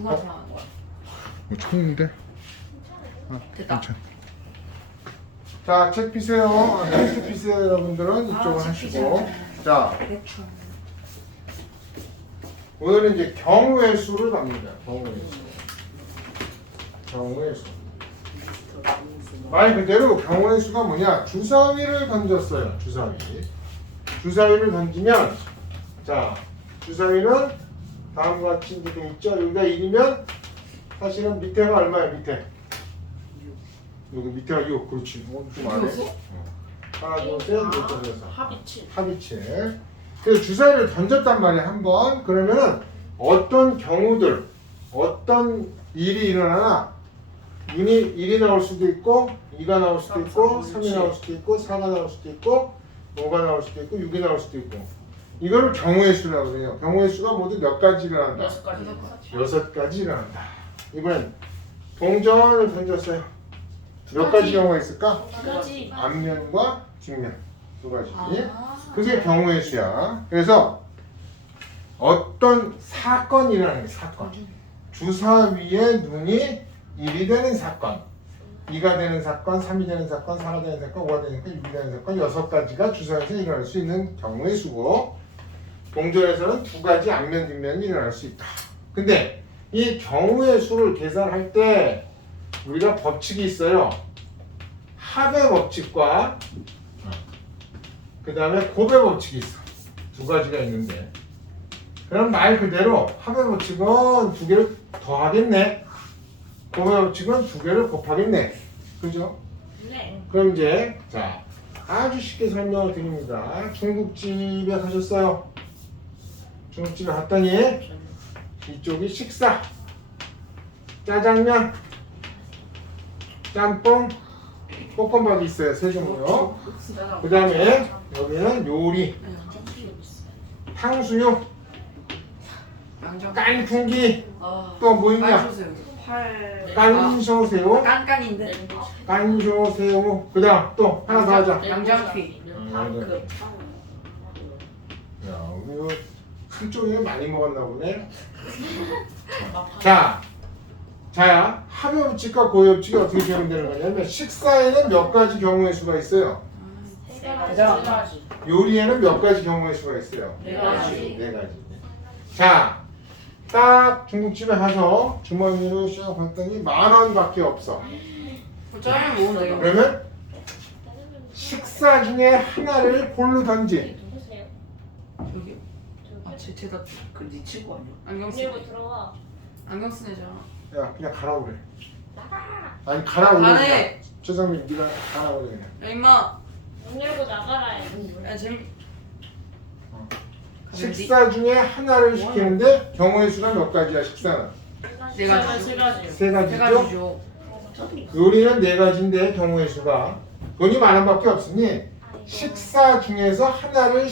누가 전화한 거야? 뭐 찾는데? 됐다. 괜찮아. 자, 책 피세요. 테스트 피세요. 여러분들은 이쪽을 하시고. 자, 대충. 오늘은 이제 경우의 수를 갑니다. 경우의 수. 경우의 수. 말 그대로 경우의 수가 뭐냐? 주사위를 던졌어요. 주사위. 주사위를 던지면, 자, 주사위는 다음과 같이 이렇게 돼 있죠. 여기가 1이면 사실은 밑에가 얼마야? 밑에. 여기 밑에가 6. 그렇지. 좀 아래. 하나, 둘, 셋, 넷, 다섯, 여섯. 합의치. 합의체. 그래서 주사위를 던졌단 말이야, 한 번. 그러면은 어떤 경우들, 어떤 일이 일어나나 1이 나올 수도 있고 2가 나올 수도 있고 3이 나올 수도 있고 4가 나올 수도 있고 5가 나올 수도 있고 6이 나올 수도 있고 이걸 경우의 수라고 해요. 경우의 수가 모두 몇 가지 일어난다? 6가지 일어난다. 이번엔 동전을 던졌어요. 몇 가지 경우가 있을까? 앞면과 뒷면 두 가지. 그게 경우의 수야. 그래서 어떤 사건이 일어나는 사건. 주사위에 눈이 1이 되는 사건, 2가 되는 사건, 3이 되는 사건, 4가 되는 사건, 5가 되는 사건, 6이 되는 사건 6가지가 주사위에서 일어날 수 있는 경우의 수고 동전에서는 2가지 앞면, 뒷면이 일어날 수 있다. 근데 이 경우의 수를 계산할 때 우리가 법칙이 있어요. 합의 법칙과 그 다음에 곱의 법칙이 있어. 두 가지가 있는데 그럼 말 그대로 합의 법칙은 두 개를 더하겠네. 곱의 법칙은 두 개를 곱하겠네. 그죠? 네. 그럼 이제 자 아주 쉽게 설명을 드립니다. 중국집에 가셨어요. 중국집에 갔더니 이쪽이 식사, 짜장면, 짬뽕, 볶음밥이 있어요. 세 종류. 그 다음에 여기는 요리, 탕수육, 깐풍기, 또 뭐 있냐? 깐쇼새우, 깐깐인데. 깐쇼새우. 그 다음 또 하나 더 하자. 양장피. 야, 우리 한쪽에 많이 먹었나 보네. 자, 자야 합의 법칙과 고의 법칙이 어떻게 적용되는 거냐면 식사에는 몇 가지 경우의 수가 있어요. 요리에는 몇 가지 경우의 수가 있어요. 네 가지. 네 가지. 자, 딱 중국집에 가서 주머니로 씩 봤더니 10,000원밖에 없어. 짜장면 먹는다. 그러면 식사 중에 하나를 골르던지. 여기. 아, 쟤다 그네 친구 아니야? 안경 쓰. 들어와. 안경 쓴 애잖아. 야, 그냥 가라 그래. 아니 가라 그래. 가래. 최상민 네가 가라 그래 그냥. 야 임마. 문 열고 나가라. 야 재미. 식사 중에 하나를 시키는데 경우의 수가 몇 가지야? 식사는 네 가지. 세 가지. 세 세 가지죠. 가지죠. 요리는 네 가지인데 경우의 수가 돈이 10,000원밖에 없으니 식사 중에서 하나를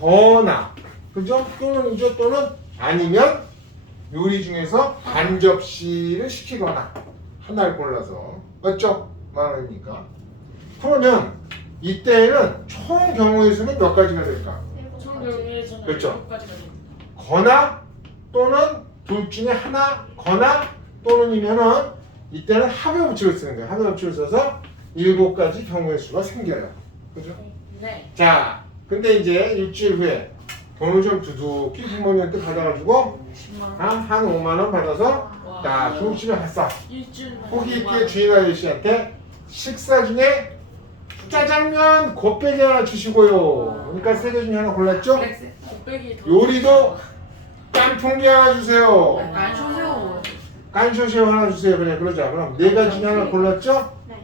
시키거나 그죠? 또는이죠. 또는 아니면 요리 중에서 반 접시를 시키거나 하나를 골라서 맞죠? 10,000원이니까 그러면 이때에는 총 경우의 수는 몇 가지가 될까? 그렇죠. 거나 또는 둘 중에 하나 거나 또는이면은 이때는 합의 법칙을 쓰는 거예요. 합의 법칙을 써서 7가지 경우의 수가 생겨요. 그죠? 네. 자, 근데 이제 일주일 후에 돈을 좀 두둑히 부모님한테 받아가지고 10만 원. 한 50,000원 받아서 자 중국집에 갔어. 일주일 호기 있게 주인 아저씨한테 식사 중에 짜장면 곱빼기 하나 주시고요. 그러니까 세 개 중에 하나 골랐죠? 플렉스. 곱빼기 더. 요리도 깐풍기 하나 주세요. 안 쉬세요. 깐쇼쇼 하나 주세요. 그래 그러자. 그럼 네 가지 중에 하나 골랐죠? 네.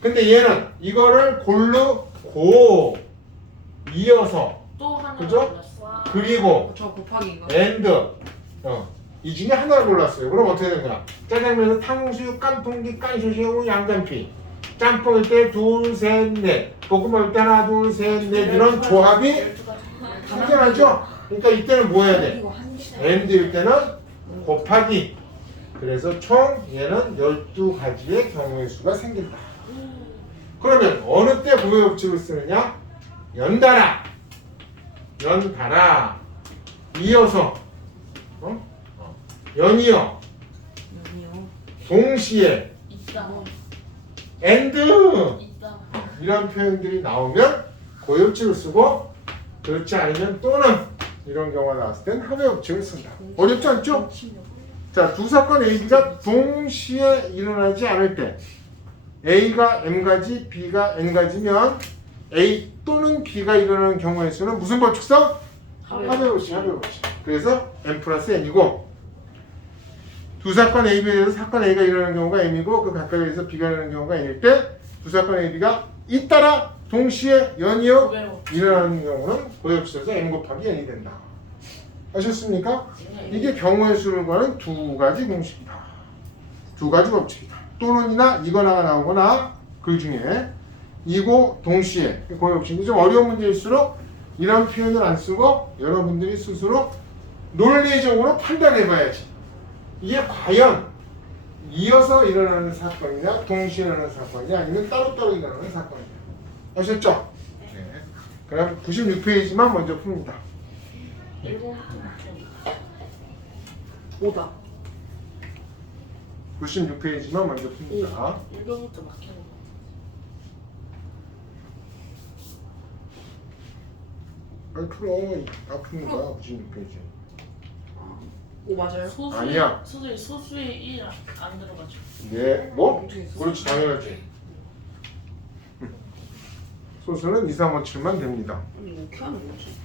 근데 얘는 이거를 고르고 이어서 또 하나 그죠? 골랐어. 그리고 저 곱하기 이거. 앤드 이 중에 하나를 골랐어요. 그럼 어떻게 된 거야? 짜장면은 탕수육, 깐풍기, 깐쇼쇼, 양장피. 짬뽕일 때 둘, 셋, 넷. 볶음밥일 때 하나, 둘, 셋, 넷. 이런 조합이 생겨나죠? 그러니까 이때는 뭐 해야 돼? 앤드일 때는 곱하기. 그래서 총 얘는 12가지의 경우의 수가 생긴다. 그러면 어느 때 고의 법칙을 쓰느냐? 연달아, 연달아, 이어서, 연이어, 아니요. 동시에, 있다. and 있다. 이런 표현들이 나오면 고역칙을 쓰고 그렇지 않으면 또는 이런 경우가 나왔을 땐 합의법칙을 쓴다. 어렵지 않죠? 자, 두 사건 AB가 동시에 일어나지 않을 때 A가 M가지 B가 N가지면 A 또는 B가 일어나는 경우의 수는 무슨 법칙 써? 합의법칙. 그래서 M 플러스 N이고 두 사건 AB에 대해서 사건 A가 일어나는 경우가 M이고 그 각각에 대해서 B가 일어나는 경우가 N일 때 두 사건 AB가 잇따라 동시에 연이어 일어나는 경우는 고역식에서 M 곱하기 N이 된다. 아셨습니까? 이게 경우의 수를 구하는 두 가지 공식이다. 두 가지 법칙이다. 또는이나 이거나가 나오거나 그 중에 이고 동시에 고역식이 좀 어려운 문제일수록 이런 표현을 안 쓰고 여러분들이 스스로 논리적으로 판단해 봐야지. 이게 과연 이어서 일어나는 사건이냐 동시에 일어나는 사건이냐 아니면 따로따로 일어나는 사건이냐. 아셨죠? 네. 그럼 96페이지만 먼저 풉니다. 1번부터 막혀. 5다. 96페이지만 먼저 풉니다. 1번부터 막혀. 아니 풀어. 아픈 거야 96페이지. 5 맞아요? 아니야. 소수에 1 안 들어가죠. 네. 뭐? 그렇지 당연하지. 소수는 2, 3, 5, 7만 됩니다. 아니 어떻게 하는 거지?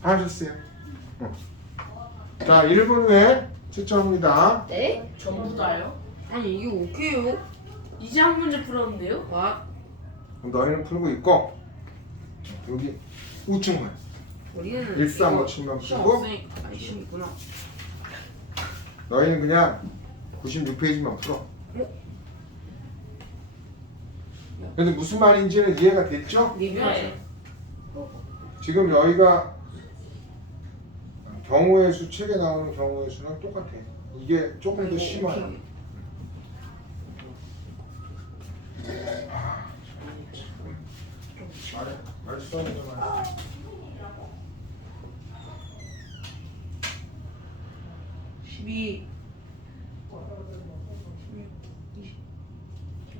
다 하셨어요? 자 1분 후에 채점합니다. 네? 전부 다요? 아니 이게 오케이요? 이제 한 문제 풀었는데요? 와 너희는 풀고 있고 여기 우측만 우리는 1, 3, 5, 이거 7만 시험 풀고 없으니까 아니 시험 있구나. 너희는 그냥 96페이지만 풀어. 근데 무슨 말인지는 이해가 됐죠? 리뷰하자. 지금 여기가 경우의 수 책에 나오는 경우의 수랑 똑같아. 이게 조금 더 심해요. 말씀하는 거 말이야.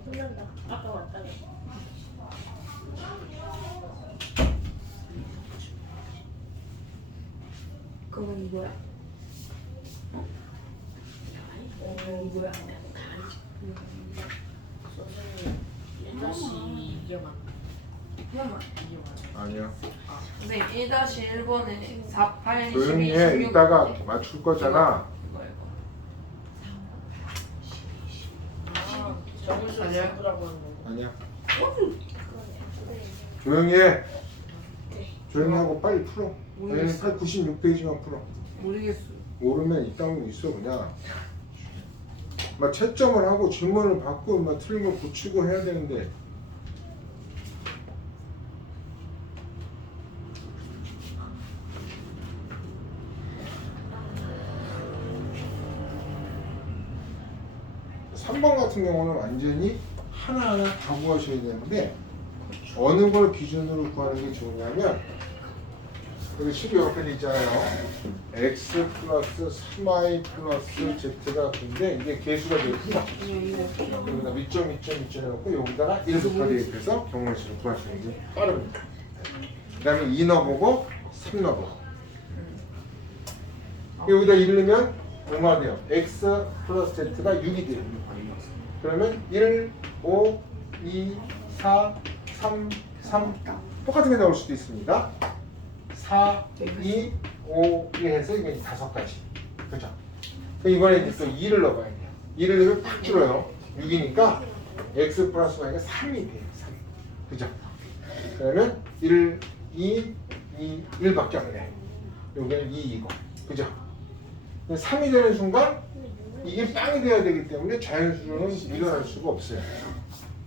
끝난다. 아까 왔다. 그건 이거야. 이거야. 선생님 1-2개 맞나? 그만. 이게 맞아. 아니야. 선생님 1-1번에 4, 8, 12, 조용히 해. 16 이따가 맞출 거잖아. 정수 아니야. 전부라고 하는 거. 아니야. 조용히 해. 조용히 하고 빨리 풀어. 너희는 96페이지만 풀어. 모르겠어. 모르면 이따고 있어 그냥. 막 채점을 하고 질문을 받고 막 틀린 걸 고치고 해야 되는데. 삼 번 같은 경우는 완전히 하나하나 다 구하셔야 되는데 어느 걸 기준으로 구하는 게 좋냐면 여기 식이 이렇게 돼 있잖아요. x 플러스 3y 플러스 z가 근데 이게 계수가 되어 있고 여기다 밑점 해놓고 여기다가 1부터 대입해서 경우의 수를 구하시는 게 빠릅니다. 그 다음에 2 넣어보고 3 넣어보고 여기다 1 넣으면 얼마가 돼요? x 플러스 z가 6이 돼요. 그러면 1, 5, 2, 4, 3, 3 똑같은 게 나올 수도 있습니다. 4, 2, 5, 1 해서 이게 5가지. 그죠? 이번에 이제 또 2를 넣어봐야 돼요. 2를 넣으면 팍 줄어요. 6이니까 x 플러스 y가 3이 돼요. 3. 그죠? 그러면 1, 2, 1밖에 안 돼. 여기는 2이고. 그죠? 3이 되는 순간 이게 빵이 돼야 되기 때문에 자연수로는 일어날 수가 없어요.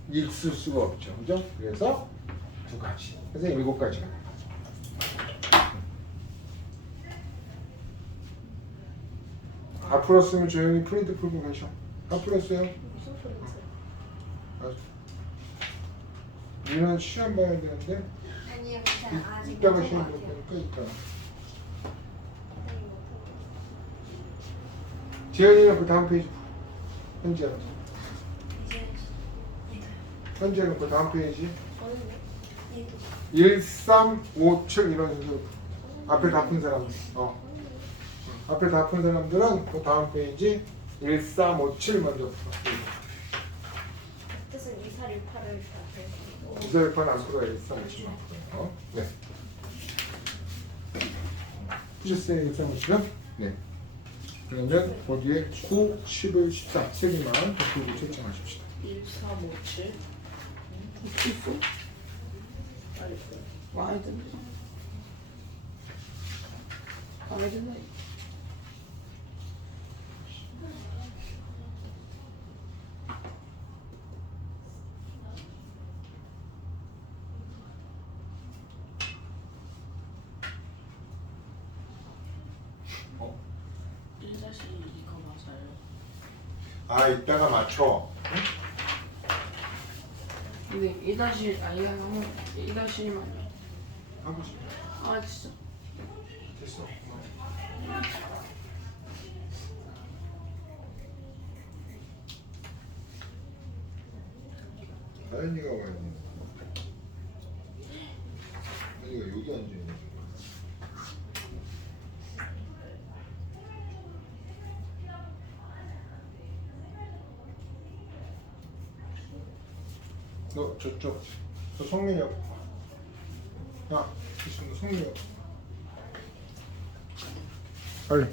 있을 수가 없죠. 그죠? 그래서 2가지. 그래서 7가지가. 다 풀었으면 조용히 프린트 풀고 가셔. 다 풀었어요? 무슨 소리세요? 우리는 시험 봐야 되는데 아니요, 괜찮아요. 이따가 시험 볼 거니까 이따가. 재현이는 그 다음 페이지. 현재는. 현재는 그 다음 페이지. 1357 이런 식으로. 앞에 다 푼 사람. 앞에 다 푼 사람들은 그 다음 페이지 1357 먼저 풀어. 뜻은 2468을 앞에. 이사일판 안 풀어야 1357만 풀어요. 네. 푸셨어요 1357은? 네. 그러면 거기에 9, 11, 14 세 개만 곱하기 채점하십시다. 1357. 있어? 알겠어요. 와야 된다. 와야 된다. 어? 1-2 이거 맞아요. 아 이따가 맞춰. 근데 이 다시 아니야 너무 이 다시만요. 하고 싶어. 아 진짜. 됐어. 다현이가 와 있네. 다현이가 여기 앉아 있네. 너 저쪽. 저 성민이 옆. 야, 있으면 성민이 옆. 빨리.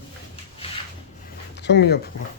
성민이 옆으로 가.